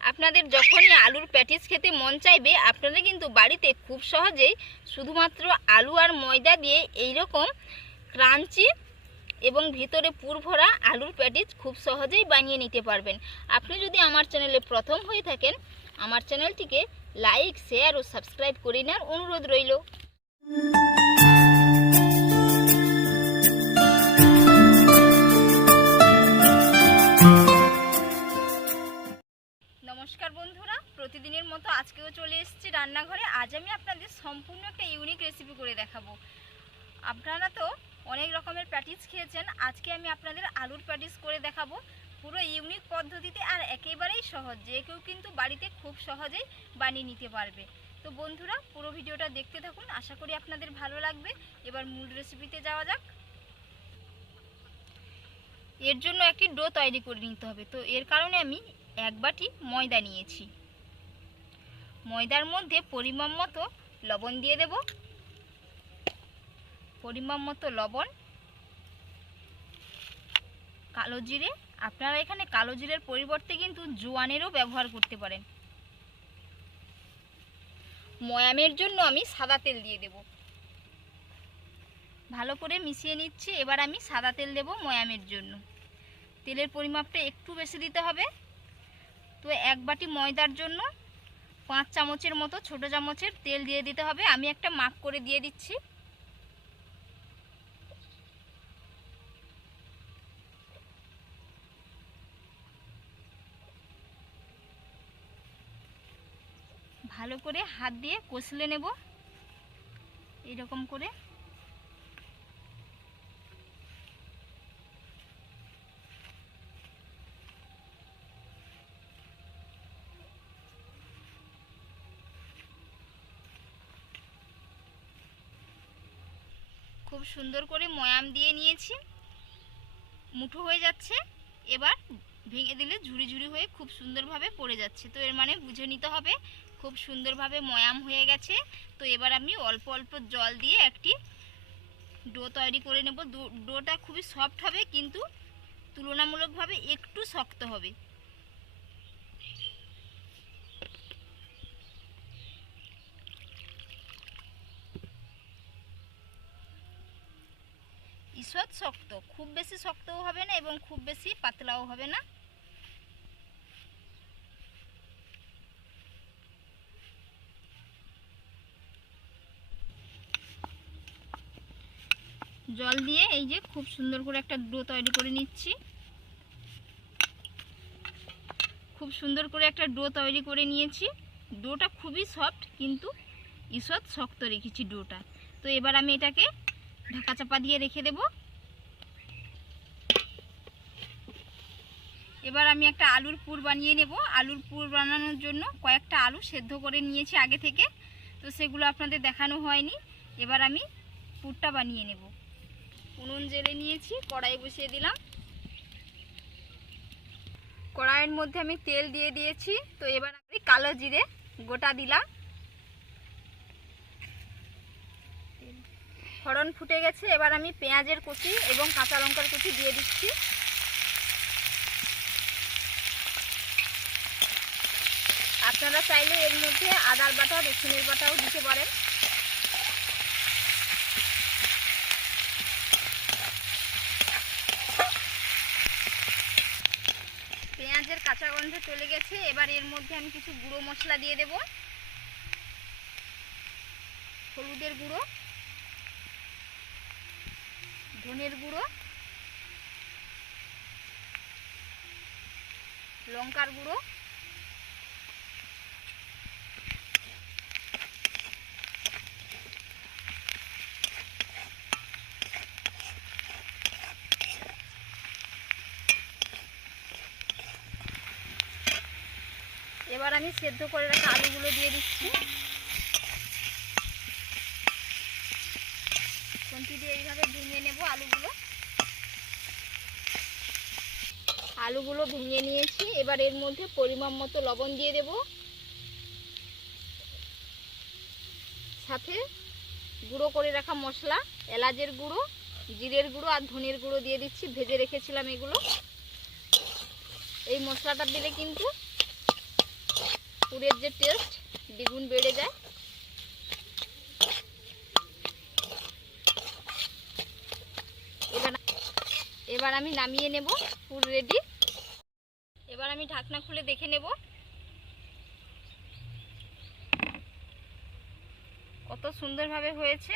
আপনাদের যখনই আলুর প্যাটিস খেতে মন চাইবে, আপনারা কিন্তু বাড়িতে খুব সহজেই শুধুমাত্র আলু আর ময়দা দিয়ে এই রকম ক্রাঞ্চি এবং ভিতরে পুর ভরা আলুর প্যাটিস খুব সহজেই বানিয়ে নিতে পারবেন। আপনি যদি আমার চ্যানেলে প্রথম হয়ে থাকেন, আমার চ্যানেলটিকে লাইক, শেয়ার ও সাবস্ক্রাইব করে নেওয়ার অনুরোধ রইল। সহজ, যে কেউ কিন্তু বাড়িতে খুব সহজেই বানিয়ে নিতে পারবে। তো বন্ধুরা, পুরো ভিডিওটা দেখতে থাকুন, আশা করি আপনাদের ভালো লাগবে। এবার মূল রেসিপিতে যাওয়া যাক। এর জন্য একটি ডো তৈরি করে নিতে হবে। তো এর কারণে আমি এক বাটি ময়দা নিয়েছি। ময়দার মধ্যে পরিমাণ মতো লবণ দিয়ে দেব। পরিমাণ মতো লবণ, কালো জিরে আপনারা এখানে কালো জিরের পরিবর্তে কিন্তু জোয়ানেরও ব্যবহার করতে পারেন। ময়ামের জন্য আমি সাদা তেল দিয়ে দেব। ভালো করে মিশিয়ে নিচ্ছি, এবার আমি সাদা তেল দেব ময়ামের জন্য। তেলের পরিমাপটা একটু বেশি দিতে হবে। তো এক বাটি ময়দার জন্য পাঁচ চামচের মতো ছোট চামচের তেল দিয়ে দিতে হবে। আমি একটা মাপ করে দিয়ে দিচ্ছি। ভালো করে হাত দিয়ে কষলে নেব। এরকম করে। খুব সুন্দর করে ময়াম দিয়ে নিয়েছি। মুঠো হয়ে যাচ্ছে। এবার ভেঙে দিলে ঝুড়ি ঝুড়ি হয়ে খুব সুন্দরভাবে পড়ে যাচ্ছে। তো এর মানে বুঝে নিতে হবে খুব সুন্দরভাবে ময়াম হয়ে গেছে। তো এবার আমি অল্প অল্প জল দিয়ে একটি ডো তৈরি করে নেব। ডোটা খুবই সফট হবে, কিন্তু তুলনামূলকভাবে একটু শক্ত হবে। ঈষৎ শক্ত, খুব বেশি শক্তও হবে না এবং খুব বেশি পাতলাও হবে না। জল দিয়ে এই যে খুব সুন্দর করে একটা ডো তৈরি করে নিচ্ছি। খুব সুন্দর করে একটা ডো তৈরি করে নিয়েছি। ডোটা খুবই সফট, কিন্তু ঈষৎ শক্ত রেখেছি ডোটা। তো এবার আমি এটাকে ঢাকা চাপা দিয়ে রেখে দেব। এবার আমি একটা আলুর পুর বানিয়ে নেব। আলুর পুর বানানোর জন্য কয়েকটা আলু সেদ্ধ করে নিয়েছি আগে থেকে। তো সেগুলো আপনাদের দেখানো হয়নি। এবার আমি পুরটা বানিয়ে নেব। উনুন জেলে নিয়েছি, কড়াই বসিয়ে দিলাম। কড়াইয়ের মধ্যে আমি তেল দিয়ে দিয়েছি, তো এবার আমি কালো জিরে গোটা দিলাম। ফড়ন ফুটে গেছে, এবার আমি পেঁয়াজের কুচি এবং কাঁচা লঙ্কার কুচি দিয়ে দিচ্ছি। আপনারা চাইলে এর মধ্যে আদার বাটা রসুনের বাটাও দিতে পারেন পেঁয়াজের কাঁচা গন্ধ চলে গেছে। এবার এর মধ্যে আমি কিছু গুঁড়ো মশলা দিয়ে দেব। হলুদের গুঁড়ো, ধনের গুঁড়ো, লঙ্কার গুঁড়ো এবার আমি সেদ্ধ করে রাখা আলুগুলো দিয়ে দিচ্ছি। খুন্তি দিয়ে এইভাবে ভেঙে নেব আলুগুলো। আলুগুলো ভেঙে নিয়েছি। এবার এর মধ্যে পরিমাণ মতো লবণ দিয়ে দেব। সাথে গুঁড়ো করে রাখা মশলা, এলাচের গুঁড়ো, জিরের গুঁড়ো আর ধনের গুঁড়ো দিয়ে দিচ্ছি। ভেজে রেখেছিলাম এগুলো। এই মশলাটা দিলে কিন্তু পুরের যে টেস্ট দ্বিগুণ বেড়ে যায়। এবার এবার আমি নামিয়ে নেব পুর রেডি এবার আমি ঢাকনা খুলে দেখে নেব। কত সুন্দরভাবে হয়েছে।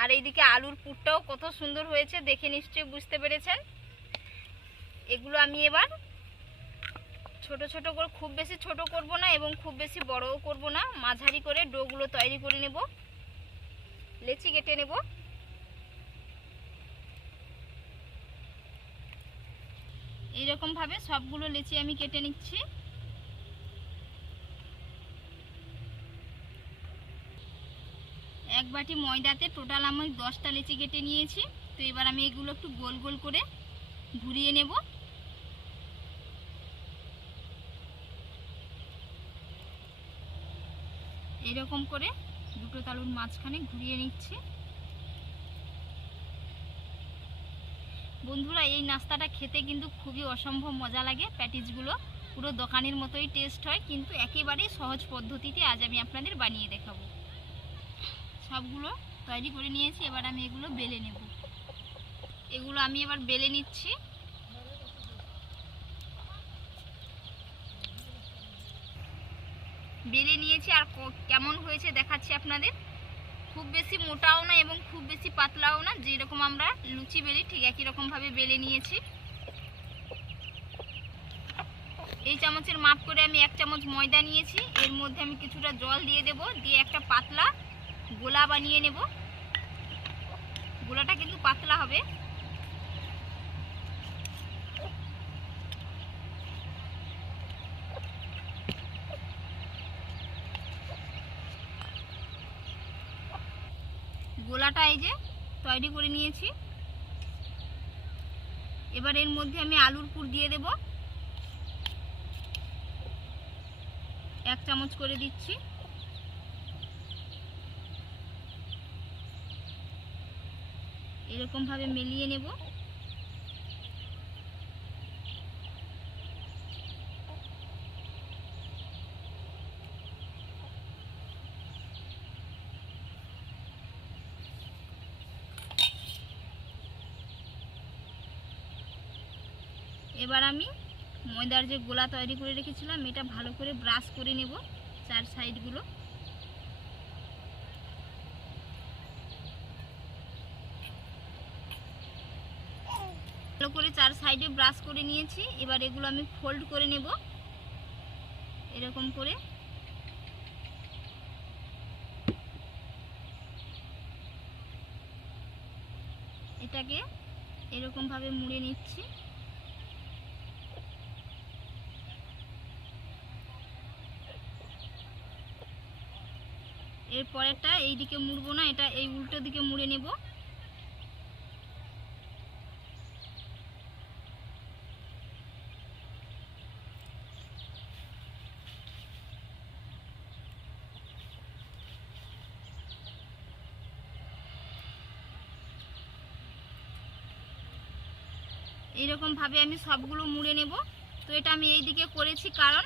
আর এইদিকে আলুর পুরটাও কত সুন্দর হয়েছে, দেখে নিশ্চয়ই বুঝতে পেরেছেন। এগুলো আমি এবার ছোট ছোট করে, খুব বেশি ছোট করব না এবং খুব বেশি বড়ও করব না। মাঝারি করে ডোগুলো তৈরি করে নেব। লেচি কেটে নেব। এইরকম ভাবে সবগুলো লেচি আমি কেটে নিচ্ছি। এক বাটি ময়দাতে টোটাল আমি দশটা লেচি কেটে নিয়েছি। তো এবার আমি এগুলো একটু গোল গোল করে ঘুরিয়ে নেব। এরকম করে দুটো তালুর মাঝখানে ঘুরিয়ে নিচ্ছি। বন্ধুরা, এই নাস্তাটা খেতে কিন্তু খুবই অসম্ভব মজা লাগে। প্যাটিসগুলো পুরো দোকানের মতোই টেস্ট হয়, কিন্তু একেবারেই সহজ পদ্ধতিতে আজ আমি আপনাদের বানিয়ে দেখাবো। সবগুলো তৈরি করে নিয়েছি, এবার আমি এগুলো বেলে নেব। এগুলো আমি এবার বেলে নিচ্ছি। বেলে নিয়েছি আর কেমন হয়েছে দেখাচ্ছি আপনাদের। খুব বেশি মোটাও না এবং খুব বেশি পাতলাও না, যেরকম আমরা লুচি বেলি ঠিক একই রকমভাবে বেলে নিয়েছি। এই চামচের মাপ করে আমি এক চামচ ময়দা নিয়েছি, এর মধ্যে আমি কিছুটা জল দিয়ে দেব, দিয়ে একটা পাতলা গোলা বানিয়ে নেব। গোলাটা কিন্তু পাতলা হবে। গোলাটা এই যে তৈরি করে নিয়েছি। এবার এর মধ্যে আমি আলুর পুর দিয়ে দেব। এক চামচ করে দিচ্ছি। এরকমভাবে মিলিয়ে নেব। এবার আমি ময়দার যে গোলা তৈরি করে রেখেছিলাম, এটা ভালো করে ব্রাশ করে নেব চার সাইডগুলো ভালো করে চার সাইডে ব্রাশ করে নিয়েছি। এবার এগুলো আমি ফোল্ড করে নেব। এরকম করে। এটাকে এরকম ভাবে মুড়ে নিচ্ছি। এর পরেরটা এই দিকে মুড়বো না, এটা এই উল্টো দিকে মুড়ে নেব। এইরকম ভাবে আমি সবগুলো মুড়ে নেব। তো এটা আমি এই দিকে করেছি, কারণ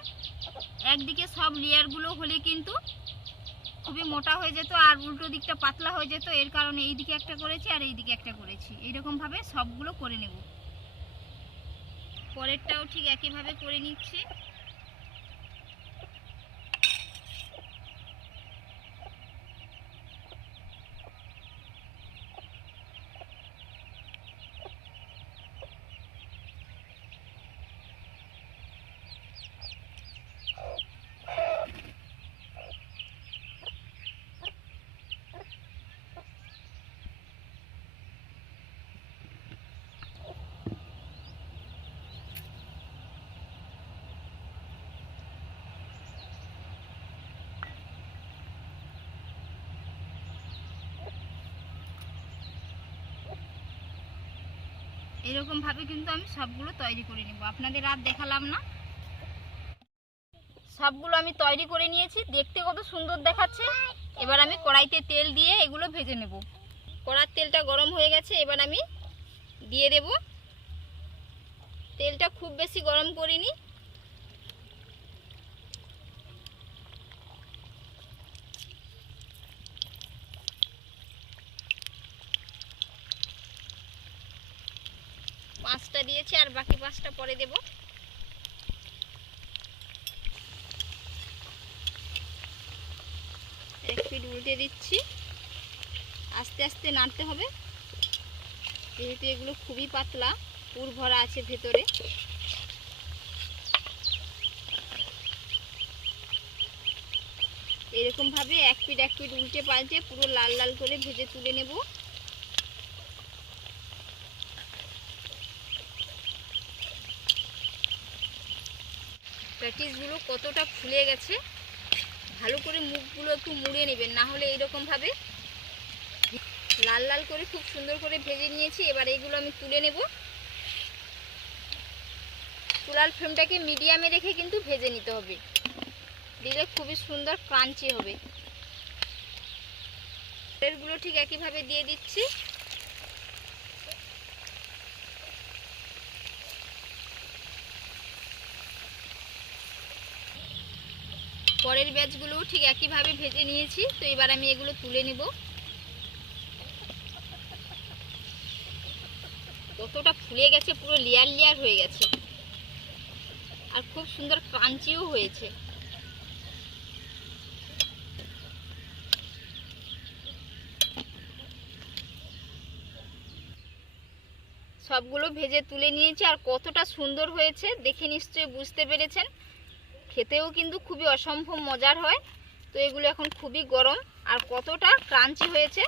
একদিকে সব লেয়ারগুলো হলে কিন্তু খুবই মোটা হয়ে যেত আর উল্টো দিকটা পাতলা হয়ে যেত, এর কারণে এই দিকে একটা করেছি আর এই দিকে একটা করেছি। এইরকম ভাবে সবগুলো করে নেব। পরেরটাও ঠিক একইভাবে করে নিচ্ছি। এরকম ভাবে কিন্তু আমি সবগুলো তৈরি করে নেব। আপনাদের আর দেখালাম না। সবগুলো আমি তৈরি করে নিয়েছি। দেখতে কত সুন্দর দেখাচ্ছে। এবার আমি কড়াইতে তেল দিয়ে এগুলো ভেজে নেব। কড়ার তেলটা গরম হয়ে গেছে, এবার আমি দিয়ে দেব। তেলটা খুব বেশি গরম করিনি। পাঁচটা দিয়েছি, আর বাকি পাঁচটা পরে দেব। এক পিঠ উল্টে দিচ্ছি। আস্তে আস্তে নাড়তে হবে। যেহেতু এগুলো খুবই পাতলা, পুর ভরা আছে ভেতরে। এরকম ভাবে এক পিঠ এক পিঠ উল্টে পাল্টে পুরো লাল লাল করে ভেজে তুলে নেব। প্যাটিসগুলো কতটা ফুলে গেছে, ভালো করে মুখগুলো একটু মুড়ে নেবেন, না হলে এইরকম ভাবে লাল লাল করে খুব সুন্দর করে ভেজে নিয়েছি, এবার এইগুলো আমি তুলে নেব। চুলার ফ্লেমটাকে মিডিয়ামে রেখে কিন্তু ভেজে নিতে হবে। দিলে খুবই সুন্দর ক্রাঞ্চি হবে। এরগুলো ঠিক একইভাবে দিয়ে দিচ্ছি। পরের ব্যাচগুলোও ঠিক একইভাবে ভেজে নিয়েছি, তো এবার আমি এগুলো তুলে নিব। কতটা ফুলে গেছে, পুরো লেয়ার লেয়ার হয়ে গেছে। আর খুব সুন্দর ক্রাঞ্চিও হয়েছে। সবগুলো ভেজে তুলে নিয়েছি, আর কতটা সুন্দর হয়েছে, দেখে নিশ্চয়ই বুঝতে পেরেছেন। খেতেও কিন্তু খুবই অসম্ভব মজার হয়। তো এগুলো এখন খুবই গরম আর কতটা ক্রাঞ্চি হয়েছে।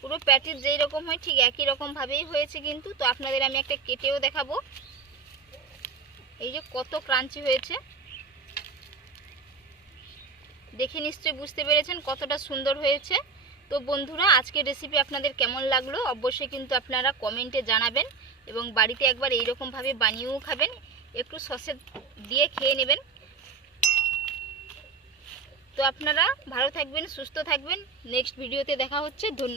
পুরো প্যাটিস যেই রকম হয় ঠিক একই রকমভাবেই হয়েছে কিন্তু। তো আপনাদের আমি একটা কেটেও দেখাবো। এই যে কত ক্রাঞ্চি হয়েছে। দেখে নিশ্চয়ই বুঝতে পেরেছেন কতটা সুন্দর হয়েছে। তো বন্ধুরা, আজকের রেসিপি আপনাদের কেমন লাগল? অবশ্যই কিন্তু আপনারা কমেন্টে জানাবেন এবং বাড়িতে একবার এইরকমভাবে বানিয়েও খাবেন। একটু সসে দিয়ে খেয়ে নেবেন। তো আপনারা ভালো থাকবেন, সুস্থ থাকবেন। নেক্সট ভিডিওতে দেখা হচ্ছে। ধন্যবাদ।